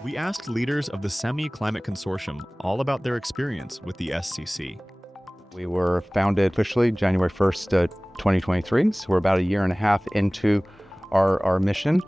We asked leaders of the SEMI Climate Consortium all about their experience with the SCC. We were founded officially January 1st, 2023, so we're about a year and a half into our mission,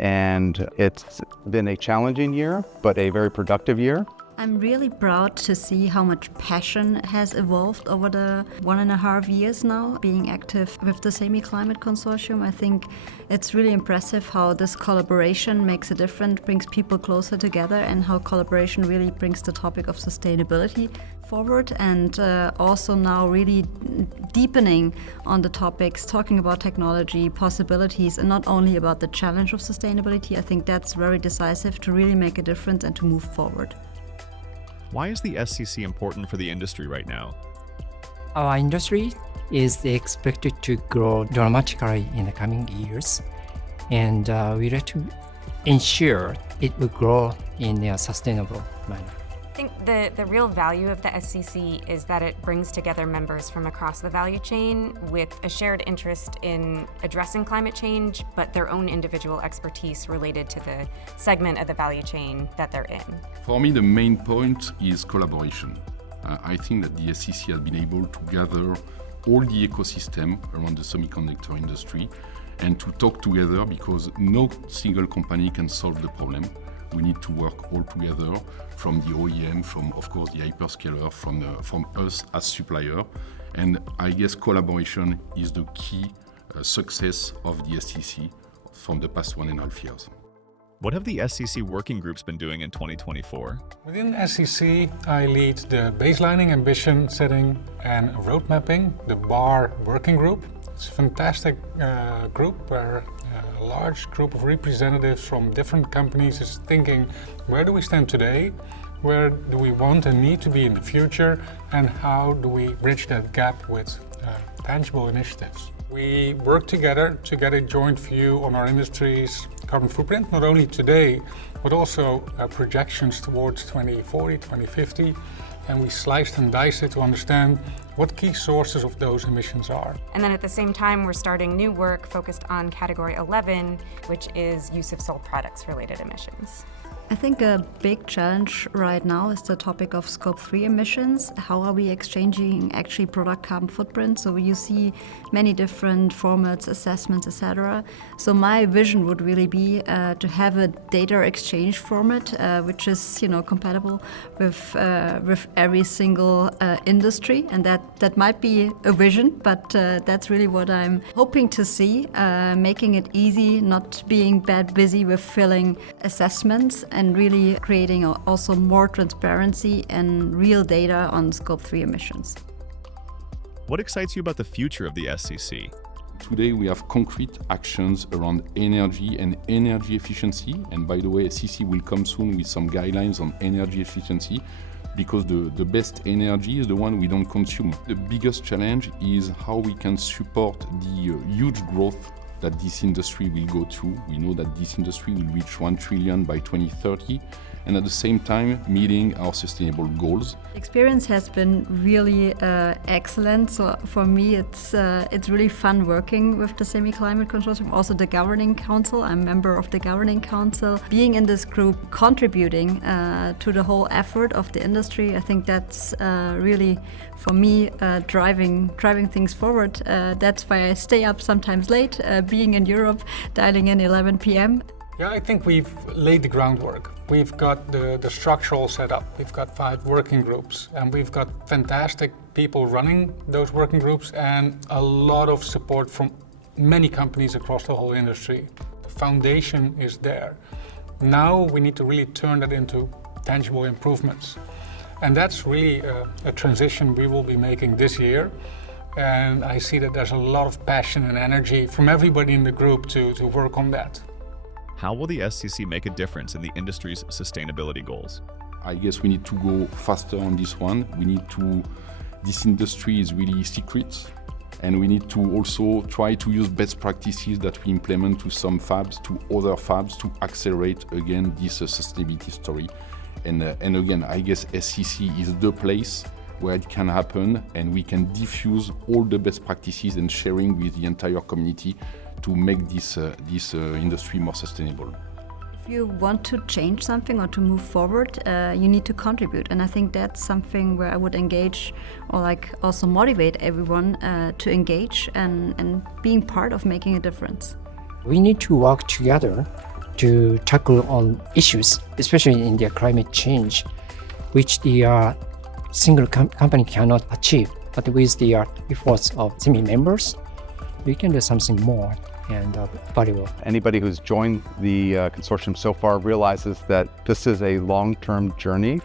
and it's been a challenging year, but a very productive year. I'm really proud to see how much passion has evolved over the 1.5 years now being active with the SEMI Climate Consortium. I think it's really impressive how this collaboration makes a difference, brings people closer together, and how collaboration really brings the topic of sustainability forward, and also now really deepening on the topics, talking about technology, possibilities, and not only about the challenge of sustainability. I think that's very decisive to really make a difference and to move forward. Why is the SCC important for the industry right now? Our industry is expected to grow dramatically in the coming years, and we like to ensure it will grow in a sustainable manner. I think the real value of the SCC is that it brings together members from across the value chain with a shared interest in addressing climate change, but their own individual expertise related to the segment of the value chain that they're in. For me, the main point is collaboration. I think that the SCC has been able to gather all the ecosystem around the semiconductor industry and to talk together, because no single company can solve the problem. We need to work all together, from the OEM, from of course the hyperscaler, from us as supplier. And I guess collaboration is the key success of the SCC from the past 1.5 years. What have the SCC working groups been doing in 2024? Within SCC, I lead the baselining, ambition setting, and road mapping, the BAR working group. It's a fantastic group where a large group of representatives from different companies is thinking, where do we stand today? Where do we want and need to be in the future? And how do we bridge that gap with tangible initiatives? We work together to get a joint view on our industry's carbon footprint, not only today, but also projections towards 2040, 2050. And we sliced and diced it to understand what key sources of those emissions are. And then at the same time, we're starting new work focused on category 11, which is use of sold products related emissions. I think a big challenge right now is the topic of Scope 3 emissions. How are we exchanging actually product carbon footprint? So you see many different formats, assessments, etc. So my vision would really be to have a data exchange format which is compatible with every single industry, and that might be a vision, but that's really what I'm hoping to see, making it easy, not being that busy with filling assessments, and really creating also more transparency and real data on Scope 3 emissions. What excites you about the future of the SCC? Today we have concrete actions around energy and energy efficiency, and by the way, SCC will come soon with some guidelines on energy efficiency, because the best energy is the one we don't consume. The biggest challenge is how we can support the huge growth that this industry will go through. We know that this industry will reach 1 trillion by 2030, and at the same time meeting our sustainable goals. Experience has been really excellent. So for me, it's really fun working with the SEMI Climate Consortium, also the governing council. I'm a member of the governing council. Being in this group, contributing to the whole effort of the industry, I think that's really, for me, driving things forward. That's why I stay up sometimes late, being in Europe, dialing in 11 p.m. Yeah, I think we've laid the groundwork. We've got the structural set up. We've got 5 working groups, and we've got fantastic people running those working groups, and a lot of support from many companies across the whole industry. The foundation is there. Now we need to really turn that into tangible improvements. And that's really a transition we will be making this year. And I see that there's a lot of passion and energy from everybody in the group to work on that. How will the SCC make a difference in the industry's sustainability goals? I guess we need to go faster on this one. This industry is really secret, and we need to also try to use best practices that we implement to some fabs, to other fabs, to accelerate again this sustainability story. And again, I guess SCC is the place where it can happen, and we can diffuse all the best practices and sharing with the entire community to make this industry more sustainable. you want to change something or to move forward, you need to contribute. And I think that's something where I would engage or like also motivate everyone to engage and being part of making a difference. We need to work together to tackle on issues, especially in the climate change, which the single company cannot achieve. But with the efforts of SEMI members, we can do something more and valuable. Anybody who's joined the consortium so far realizes that this is a long-term journey,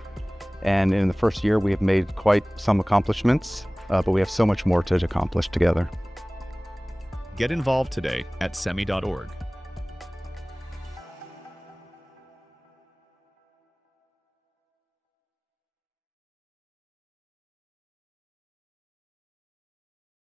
and in the first year we have made quite some accomplishments, but we have so much more to accomplish together. Get involved today at semi.org.